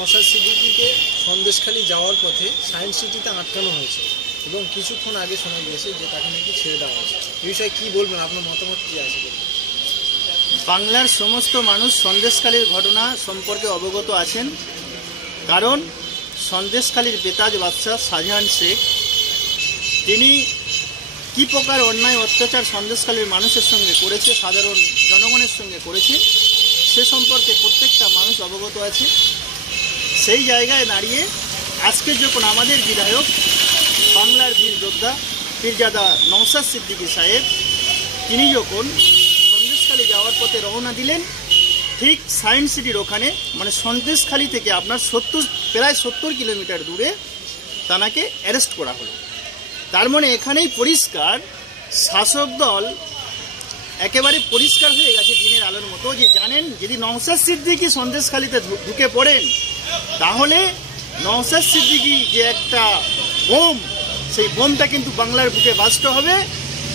নওশাদ সিদ্দিকীকে সন্দেশখালী যাওয়ার পথে সায়েন্স সিটিতে আটকানো হয়েছে এবং কিছুক্ষণ আগে শোনা গিয়েছে যে তাকে নাকি ছেড়ে দেওয়া হয়েছে। এই বিষয়ে কী বলবেন, আপনার মতামত কী আছে বলবেন? বাংলার সমস্ত মানুষ সন্দেশখালীর ঘটনা সম্পর্কে অবগত আছেন, কারণ সন্দেশখালীর বেতাজ বাদশা শাহজাহান শেখ তিনি কী প্রকার অন্যায় অত্যাচার সন্দেশখালীর মানুষের সঙ্গে করেছে, সাধারণ জনগণের সঙ্গে করেছে, সে সম্পর্কে প্রত্যেকটা মানুষ অবগত আছে। সেই জায়গায় দাঁড়িয়ে আজকে যখন আমাদের বিধায়ক বাংলার বীর যোদ্ধা পীরজাদা নওশাদ সিদ্দিকী সাহেব তিনি যখন সন্দেশখালী যাওয়ার পথে রওনা দিলেন, ঠিক সায়েন্স সিটির ওখানে মানে সন্দেশখালী থেকে আপনার প্রায় 70 কিলোমিটার দূরে তানাকে অ্যারেস্ট করা হলো। তার মানে এখানেই পরিষ্কার শাসক দল একেবারে পরিষ্কার হয়ে গেছে দিনের আলোর মতো, যে জানেন যদি নওশাদ সিদ্দিকী সন্দেশখালীতে ঢুকে পড়েন তাহলে নওশাদ সিদ্দিকী যে একটা বোম, সেই বোমটা কিন্তু বাংলার বুকে বাস্ট হবে।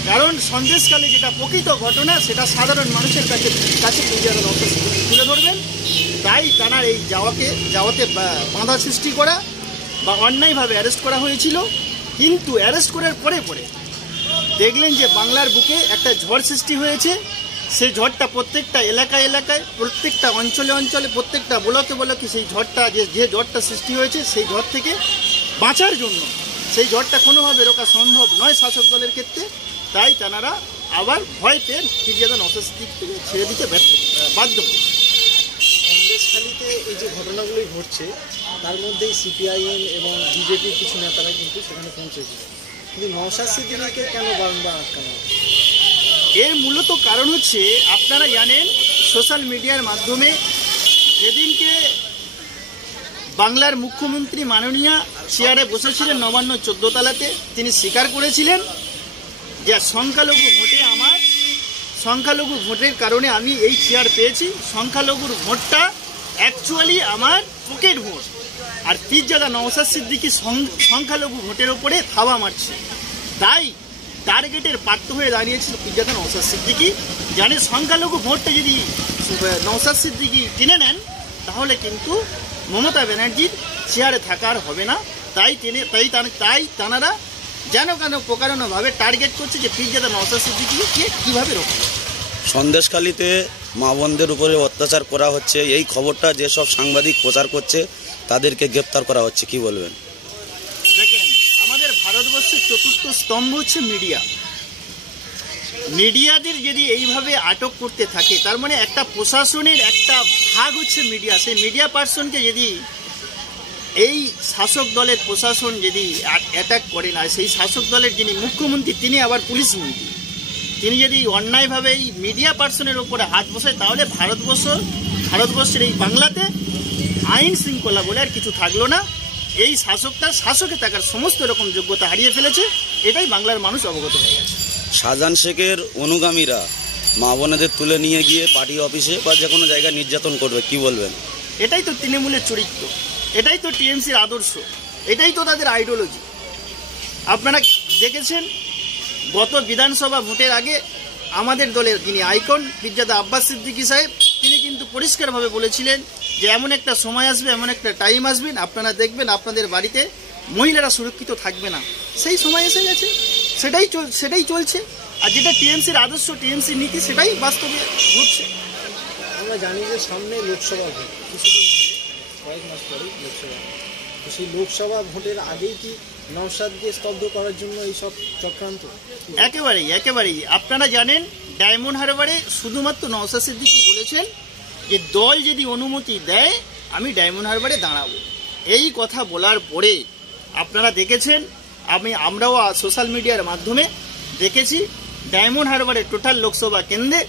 কারণ সন্দেশখালী যেটা প্রকৃত ঘটনা সেটা সাধারণ মানুষের কাছে নওশাদ সিদ্দিকী তুলে ধরবেন। তাই তারা এই যাওয়াতে বাধা সৃষ্টি করা বা অন্যায়ভাবে অ্যারেস্ট করা হয়েছিল। কিন্তু অ্যারেস্ট করার পরে দেখলেন যে বাংলার বুকে একটা ঝড় সৃষ্টি হয়েছে। সেই ঝড়টা প্রত্যেকটা এলাকায় প্রত্যেকটা অঞ্চলে প্রত্যেকটা ব্লকে সেই ঝড়টা যে ঝড়টা সৃষ্টি হয়েছে, সেই ঝড় থেকে বাঁচার জন্য সেই ঝড়টা কোনোভাবে রোকা সম্ভব নয় শাসক দলের ক্ষেত্রে। তাই তারা আবার ভয় পেয়ে পীরজাদা নওশাদ সিদ্দিকীকে ছেড়ে দিতে বাধ্য হয়েছে। সন্দেশখালীতে এই যে ঘটনাগুলি ঘটছে তার মধ্যেই সিপিআইএম এবং বিজেপির কিছু নেতারা কিন্তু সেখানে পৌঁছেছিল, কিন্তু নওশাদ সিদ্দিকীকে কেন বারবার আটকানো? এর মূলত কারণ হচ্ছে, আপনারা জানেন সোশ্যাল মিডিয়ার মাধ্যমে যেদিনকে বাংলার মুখ্যমন্ত্রী মাননীয়া চেয়ারে বসেছিলেন নবান্ন 14 তলাতে, তিনি স্বীকার করেছিলেন যে সংখ্যালঘু ভোটের কারণে আমি এই চেয়ার পেয়েছি। সংখ্যালঘুর ভোটটা অ্যাকচুয়ালি আমার পকেট ভোট, আর পীরজাদা নওশাদ সিদ্দিকী সংখ্যালঘু ভোটের ওপরে থাবা মারছে। তাই টার্গেটের পাত্র হয়ে দাঁড়িয়েছিল পীরজাদা নওশাদ সিদ্দিকী। জানে সংখ্যালঘু ভোটটা যদি নওশাদ সিদ্দিকী কিনে নেন তাহলে কিন্তু মমতা ব্যানার্জির চেয়ারে থাকার হবে না। তাই তারা যেন কেন প্রকারণভাবে টার্গেট করছে যে পীরজাদা নওশাদ সিদ্দিকীকে কীভাবে রোখে। সন্দেশখালীতে মা বোনদের উপরে অত্যাচার করা হচ্ছে, এই খবরটা যেসব সাংবাদিক প্রচার করছে তাদেরকে গ্রেপ্তার করা হচ্ছে, কি বলবেন? দেখেন, আমাদের ভারতবর্ষের চতুর্থ স্তম্ভ হচ্ছে মিডিয়া। মিডিয়াদের যদি এইভাবে আটক করতে থাকে তার মানে একটা প্রশাসনের একটা ভাগ হচ্ছে মিডিয়া। সেই মিডিয়া পার্সনকে যদি এই শাসক দলের প্রশাসন যদি অ্যাটাক করে না, সেই শাসক দলের যিনি মুখ্যমন্ত্রী তিনি আবার পুলিশ মন্ত্রী, তিনি যদি অন্যায়ভাবে এই মিডিয়া পার্সনের ওপরে হাত বসায় তাহলে ভারতবর্ষের এই বাংলাতে আইন শৃঙ্খলা বলে আর কিছু থাকলো না। এই শাসকে থাকার সমস্ত রকম যোগ্যতা হারিয়ে ফেলেছে। এটাই বাংলার মানুষ অবগত হয়ে গেছে। শাহজাহান শেখের অনুগামীরা মা বোনেদের তুলে নিয়ে গিয়ে পার্টি অফিসে বা যে কোনো জায়গায় নির্যাতন করবে, কি বলবেন? এটাই তো তৃণমূলের চরিত্র, এটাই তো টিএমসির আদর্শ, এটাই তো তাদের আইডিওলজি। আপনারা দেখেছেন গত বিধানসভা ভোটের আগে আমাদের দলের যিনি আইকন পীরজাদা আব্বাস সিদ্দিকী সাহেব তিনি কিন্তু পরিষ্কারভাবে বলেছিলেন যে এমন একটা সময় আসবে, এমন একটা টাইম আসবে, আপনারা দেখবেন আপনাদের বাড়িতে মহিলারা সুরক্ষিত থাকবে না। সেই সময় এসে গেছে, সেটাই চলছে। আর যেটা টিএমসির আদর্শ, টিএমসির নীতি, সেটাই বাস্তবে ঘটছে। আমরা জানি যে সামনে লোকসভা ভোট, কিছুদিন হলে কয়েক মাস পরেই লোকসভা ভোট। তো সেই লোকসভা ভোটের আগেই কি নওশাদকে স্তব্ধ করার জন্য এইসব চক্রান্ত? একেবারেই আপনারা জানেন ডায়মন্ড হারবারে শুধুমাত্র নওশাদ সিদ্দিকী বলেছেন যে দল যদি অনুমতি দেয় আমি ডায়মন্ড হারবারে দাঁড়াবো। এই কথা বলার পরে আপনারা দেখেছেন, আমরাও সোশ্যাল মিডিয়ার মাধ্যমে দেখেছি ডায়মন্ড হারবারের টোটাল লোকসভা কেন্দ্রে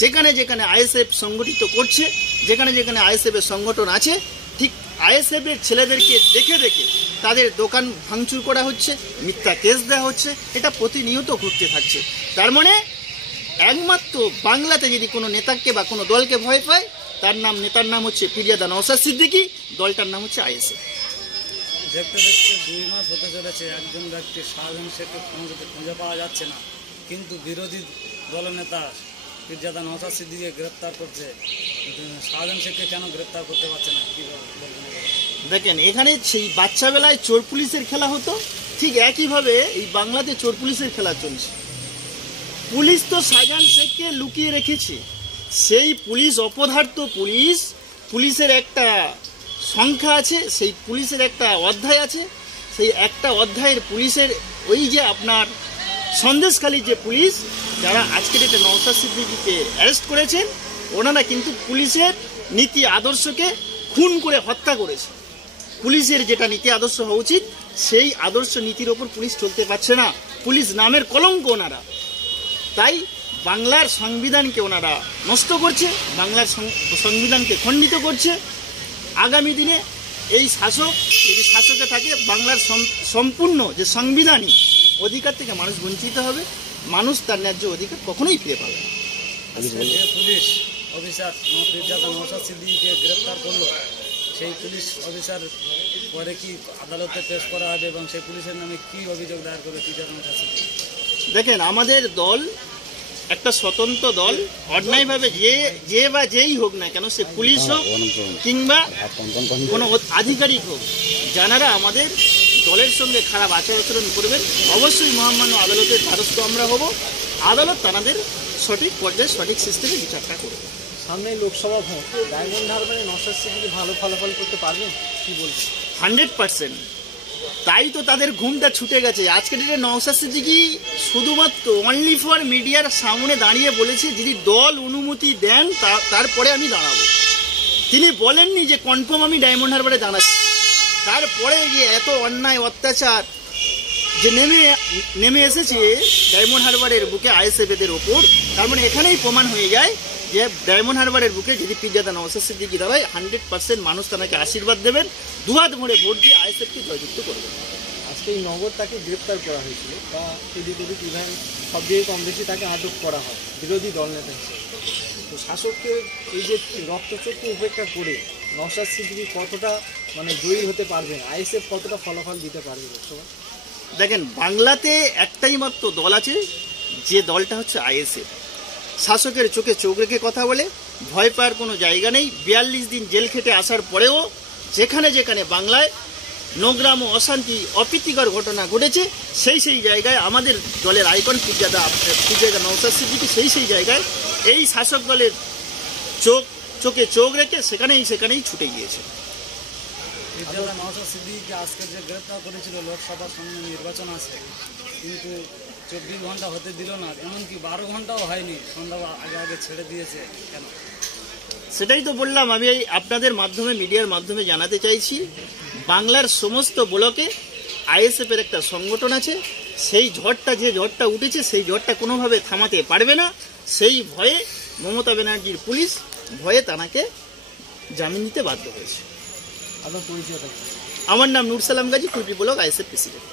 যেখানে আইএসএফ সংগঠিত করছে, যেখানে আইএসএফের সংগঠন আছে, ঠিক আইএসএফের ছেলেদেরকে দেখে তাদের দোকান ভাঙচুর করা হচ্ছে, মিথ্যা কেস দেওয়া হচ্ছে। এটা প্রতিনিয়ত ঘটতে থাকছে। তার মানে একমাত্র বাংলাতে যদি কোনো নেতাকে বা কোনো দলকে ভয় পায় নেতার নাম হচ্ছে পীরজাদা নওশাদ সিদ্দিকী, দলটার নাম হচ্ছে আইএসএফ। দেখতে 2 মাস হতে চলেছে একজন ব্যক্তি শাহজাহান শেখকে খুঁজে পাওয়া যাচ্ছে না, কিন্তু বিরোধী দলনেতা পীরজাদা নওশাদ সিদ্দিকীকে গ্রেপ্তার করছে। শাহজাহান শেখকে কেন গ্রেপ্তার করতে পারছে না, কি বলবেন? দেখেন এখানে সেই বাচ্চাবেলায় চোর পুলিশের খেলা হতো, ঠিক একইভাবে এই বাংলাতে চোর পুলিশের খেলা চলছে। পুলিশ তো শাহজাহান শেখকে লুকিয়ে রেখেছে, সেই পুলিশ অপদার্থ পুলিশ, পুলিশের একটা সংখ্যা আছে, সেই পুলিশের একটা অধ্যায় আছে, সেই একটা অধ্যায়ের পুলিশের ওই যে আপনার সন্দেশখালীর যে পুলিশ যারা আজকে ডেটে নওশাদ সিদ্দিকীকে অ্যারেস্ট করেছেন, ওনারা কিন্তু পুলিশের নীতি আদর্শকে খুন করে হত্যা করেছে। পুলিশের যেটা নীতি আদর্শ হওয়া উচিত সেই আদর্শ নীতির ওপর পুলিশ চলতে পারছে না, পুলিশ নামের কলঙ্ক ওনারা। তাই বাংলার সংবিধানকে ওনারা নষ্ট করছে, বাংলার সংবিধানকে খণ্ডিত করছে। আগামী দিনে এই শাসক যদি শাসকে থাকে, বাংলার সম্পূর্ণ যে সাংবিধানিক অধিকার থেকে মানুষ বঞ্চিত হবে, মানুষ তার ন্যায্য অধিকার কখনোই ফিরে পাবে না। যে পুলিশ অফিসার পীরজাদা নওশাদ সিদ্দিকীকে গ্রেপ্তার করলো, সেই পুলিশ অফিসার পরে কি আদালতে পেশ করা হবে এবং সেই পুলিশের নামে কি অভিযোগ দায়ের করবে পীরজাদা নওশাদ সিদ্দিকী? দেখেন আমাদের দল একটা স্বতন্ত্র দল, অন্যায়ভাবে যে বা যেই হোক না কেন, সে পুলিশ হোক কিংবা কোনো আধিকারিক হোক, যারা আমাদের দলের সঙ্গে খারাপ আচরণ করবেন অবশ্যই মহামান্য আদালতের দ্বারস্থ আমরা হব। আদালত তাদের সঠিক পর্যায়ে সঠিক সিস্টেমে বিচারটা করবে। সামনে লোকসভা ভোট, ডায়মন্ড হারবারে নওশাদ সিদ্দিকী ভালো ফলাফল করতে পারবেন কি বলবেন? 100%। তাই তো তাদের ঘুমটা ছুটে গেছে। আজকে ডেটে নওশাদ সিদ্দিকী শুধুমাত্র অনলি ফর মিডিয়ার সামনে দাঁড়িয়ে বলেছে যদি দল অনুমতি দেন তারপরে আমি দাঁড়াবো। তিনি বলেননি যে কনফার্ম আমি ডায়মন্ড হারবারে দাঁড়াচ্ছি। তারপরে যে এত অন্যায় অত্যাচার যে নেমে এসেছে ডায়মন্ড হারবারের বুকে আইএসএফের ওপর, তার মানে এখানেই প্রমাণ হয়ে যায় যে ডায়মন্ড হারবারের বুকে যদি পীরজাদা নওশাদ সিদ্দিকী দাঁড়ায় 100% মানুষ তাকে আশীর্বাদ দেবেন, দুহাত ভরে ভোট দিয়ে আইএসএফকে জয়যুক্ত করবেন। আজকে এই নগর তাকে গ্রেপ্তার করা হয়েছিল বা এদিক ওদিক ইভেন সব দিকে কম বেশি তাকে আটক করা হয় বিরোধী দলনেতা হিসেবে। তো শাসককে এই যে রক্তচক্ষু উপেক্ষা করে নওশাদ সিদ্দিকী কতটা জয়ী হতে পারবেন, আইএসএফ কতটা ফলাফল দিতে পারবে লোকসভা? দেখেন বাংলাতে একটাই মাত্র দল আছে, যে দলটা হচ্ছে আইএসএফ। শাসকের চোখে চোখ রেখে কথা বলে, ভয় পাওয়ার কোনো জায়গা নেই। 42 দিন জেল খেটে আসার পরেও যেখানে যেখানে বাংলায় নোংরাম ও অশান্তি অপ্রীতিকর ঘটনা ঘটেছে সেই জায়গায় আমাদের দলের আইকন পীরজাদা নওশাদ সিদ্দিকী সেই জায়গায় এই শাসক দলের চোখে চোখ রেখে সেখানেই ছুটে গিয়েছে। পীরজাদা নওশাদ সিদ্দিকীকে আজকে যে গ্রেপ্তার করেছিল, লোকসভার সামনে নির্বাচন আছে, কিন্তু 24 ঘন্টা হতে দিল না, এমনকি 12 ঘন্টাও হয়নি, সন্ধ্যা আগে ছেড়ে দিয়েছে কেন? সেটাই তো বললাম, আমি আপনাদের মাধ্যমে মিডিয়ার মাধ্যমে জানাতে চাইছি, বাংলার সমস্ত ব্লকে আইএসএফের একটা সংগঠন আছে, সেই যে ঝড়টা উঠেছে সেই ঝড়টা কোনোভাবে থামাতে পারবে না। সেই ভয়ে মমতা ব্যানার্জির পুলিশ ভয়ে তাকে জামিন দিতে বাধ্য হয়েছে। আপনার পরিচয়টা? আমার নাম Nur Salam Gazi, Kulpi block ISF president.